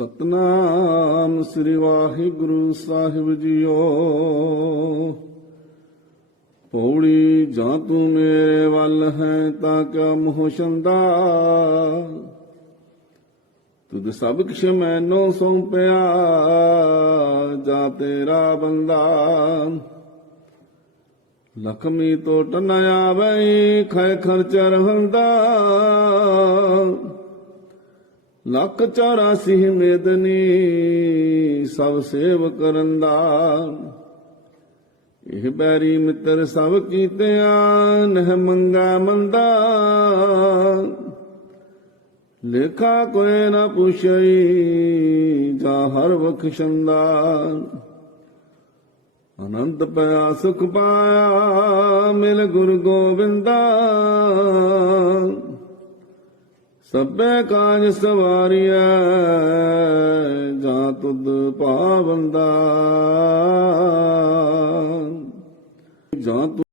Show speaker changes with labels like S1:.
S1: ਸਤਨਾਮ ਸ੍ਰੀ ਵਾਹਿਗੁਰੂ ਸਾਹਿਬ ਜੀਓ। ਪੌੜੀ ਜਾਂ ਤੂੰ ਮੇਰੇ ਵੱਲ ਹੈ ਤਾਂ ਕਿਆ ਮੋਹ ਛੰਦਾ? ਤੁਧ ਸਭ ਕੁਛ ਮੈਨੂੰ ਸੌਂਪਿਆ ਜਾ ਤੇਰਾ ਬੰਦਾ। ਲਖਮੀ ਤੋਂ ਟਨ ਆਵੇ ਖੈ ਖਰਚ ਹੁੰਦਾ। ਲੱਖ 84 ਮੇਦਨੀ, ਸਭ ਸੇਵ ਕਰਨ ਦਾ। ਇਹ ਬੈਰੀ ਮਿੱਤਰ ਸਭ ਕੀਤਿਆਂ ਨਹ ਮੰਗਾ ਮੰਦਾ। ਲੇਖਾ ਕੋਏ ਨਾ ਪੁਛਈ, ਜਾ ਹਰ ਬਖਸ਼ੰਦਾ ਅਨੰਤ ਪਿਆ ਸੁਖ ਪਾਇਆ, ਮਿਲ ਗੁਰੂ ਗੋਬਿੰਦਾ ਸਭੇ ਕਾਜ ਸਵਾਰੀਐ ਜਾਂ ਤੁਧ ਪਾਵੰਦਾ ਜਾਂ